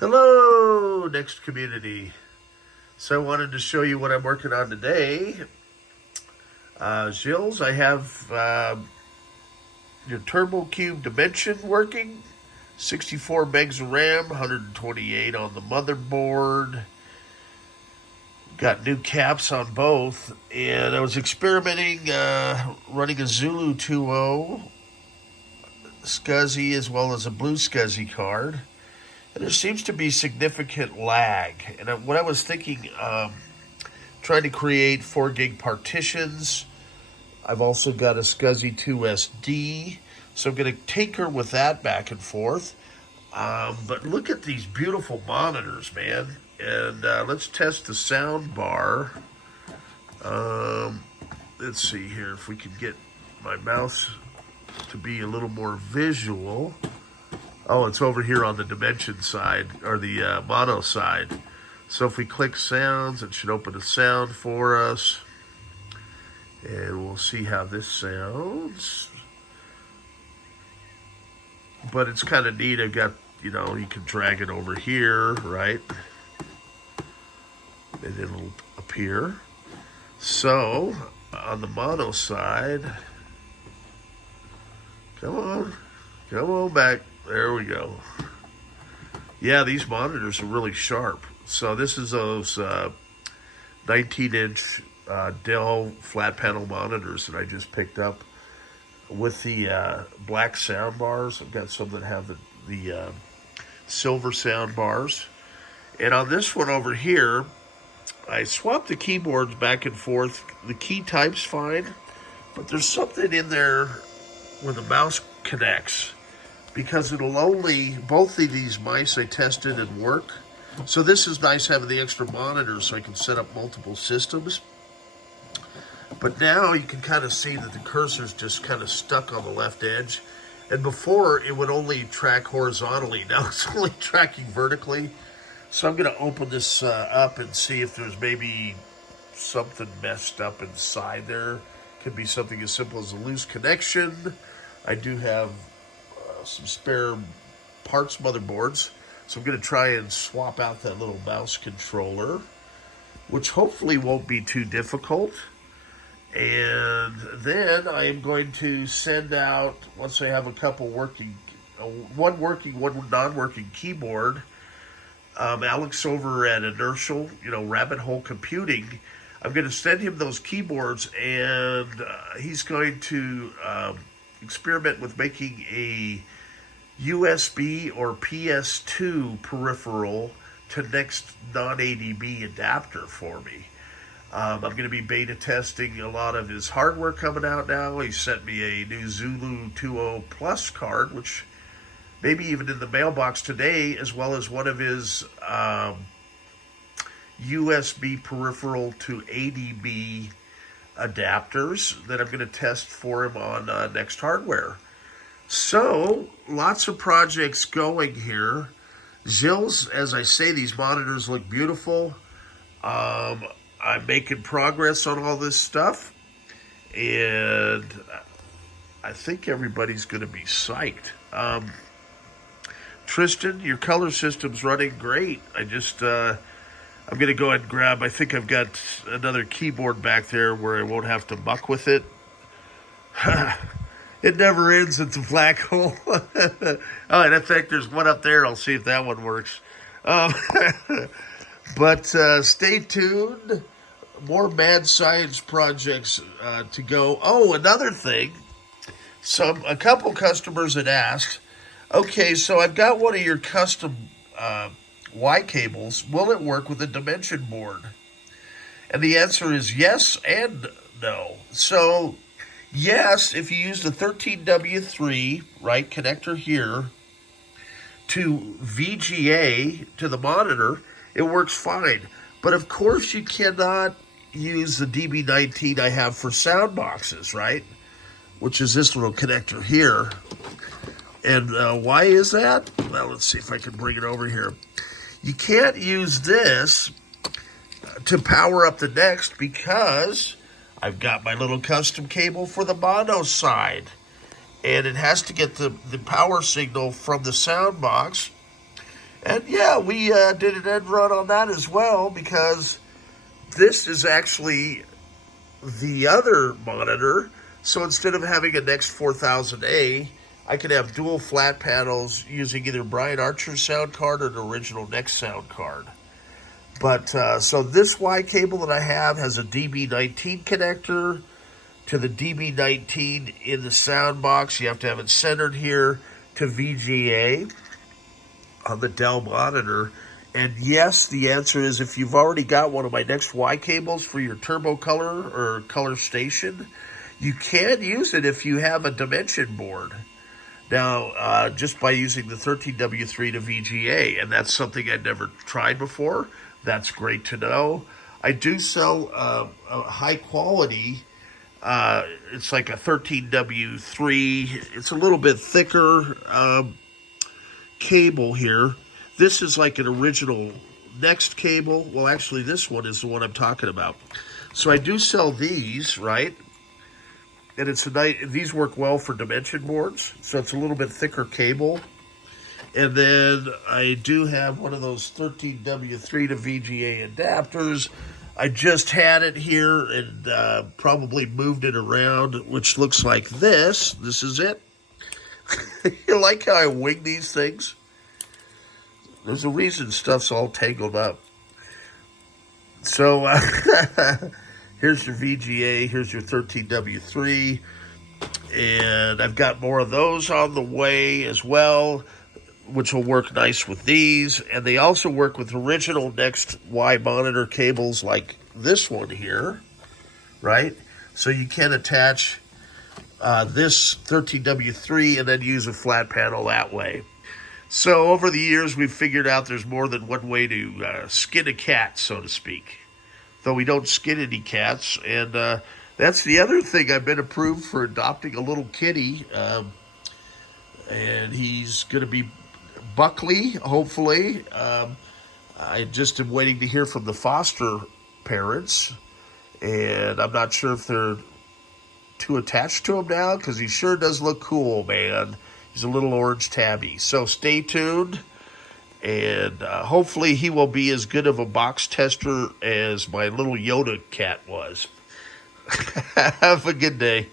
Hello, NeXT community. So I wanted to show you what I'm working on today. Gilles, I have your Turbo Cube Dimension working. 64 megs of RAM, 128 on the motherboard. Got new caps on both. And I was experimenting running a Zulu 2.0 scsi as well as a blue scsi card. And there seems to be significant lag. And what I was thinking, trying to create 4 gig partitions. I've also got a scsi 2 SD. So I'm going to tinker with that back and forth. But look at these beautiful monitors, man. And let's test the Soundbar. Let's see here if we can get my mouse to be a little more visual. Oh, it's over here on the dimension side, or the mono side. So if we click sounds, it should open a sound for us. And we'll see how this sounds. But it's kind of neat. I've got, you can drag it over here, right? And it'll appear. So, on the mono side, come on back. There we go. Yeah, these monitors are really sharp. So this is those 19-inch Dell flat panel monitors that I just picked up with the black sound bars. I've got some that have the silver sound bars. And on this one over here, I swapped the keyboards back and forth. The key type's fine, but there's something in there where the mouse connects, because it'll only, both of these mice I tested and work. So this is nice having the extra monitor so I can set up multiple systems. But now you can kind of see that the cursor's just kind of stuck on the left edge. And before it would only track horizontally. Now it's only tracking vertically. So I'm going to open this up and see if there's maybe something messed up inside there. Could be something as simple as a loose connection. I do have some spare parts motherboards, so I'm going to try and swap out that little mouse controller, which hopefully won't be too difficult. And then I am going to send out, once I have a couple working, one working, one non-working keyboard, Alex over at Inertial, Rabbit Hole Computing, I'm going to send him those keyboards, and he's going to experiment with making a USB or PS2 peripheral to NeXT non-ADB adapter for me. I'm going to be beta testing a lot of his hardware coming out now. He sent me a new Zulu 2.0 Plus card, which maybe even in the mailbox today, as well as one of his USB peripheral to ADB adapters that I'm going to test for him on NeXT hardware. So, lots of projects going here. Gilles, as I say, these monitors look beautiful. I'm making progress on all this stuff, and I think everybody's going to be psyched. Tristan, your color system's running great. I'm going to go ahead and grab, I think I've got another keyboard back there where I won't have to muck with it. It never ends at the black hole. Oh, and in fact, there's one up there. I'll see if that one works. But stay tuned. More mad science projects to go. Oh, another thing. A couple customers had asked, okay, so I've got one of your custom Y cables. Will it work with a dimension board? And the answer is yes and no. So, yes, if you use the 13W3, right, connector here, to VGA, to the monitor, it works fine. But of course you cannot use the DB19 I have for sound boxes, right? Which is this little connector here. And why is that? Well, let's see if I can bring it over here. You can't use this to power up the NeXT because I've got my little custom cable for the mono side. And it has to get the power signal from the sound box And yeah, we did an end run on that as well because this is actually the other monitor. So instead of having a NeXT 4000A, I could have dual flat panels using either Brian Archer's sound card or an original NeXT sound card. But so this Y cable that I have has a DB19 connector to the DB19 in the sound box. You have to have it centered here to VGA on the Dell monitor. And yes, the answer is if you've already got one of my NeXT Y cables for your turbo color or color station, you can use it if you have a dimension board. Now, just by using the 13W3 to VGA, and that's something I'd never tried before. That's great to know. I do sell a high quality, it's like a 13W3. It's a little bit thicker cable here. This is like an original NeXT cable. Well, actually, this one is the one I'm talking about. So I do sell these, right? And it's a nice, these work well for dimension boards, so it's a little bit thicker cable. And then I do have one of those 13W3 to VGA adapters. I just had it here and probably moved it around, which looks like this. This is it. You like how I wing these things? There's a reason stuff's all tangled up. So here's your VGA, here's your 13W3, and I've got more of those on the way as well, which will work nice with these. And they also work with original NeXT Y monitor cables like this one here, right? So you can attach this 13W3 and then use a flat panel that way. So over the years, we've figured out there's more than one way to skin a cat, so to speak. Though we don't skin any cats. And that's the other thing. I've been approved for adopting a little kitty. And he's going to be Buckley, hopefully. I just am waiting to hear from the foster parents. And I'm not sure if they're too attached to him now, because he sure does look cool, man. He's a little orange tabby. So stay tuned, and hopefully he will be as good of a box tester as my little Yoda cat was. Have a good day.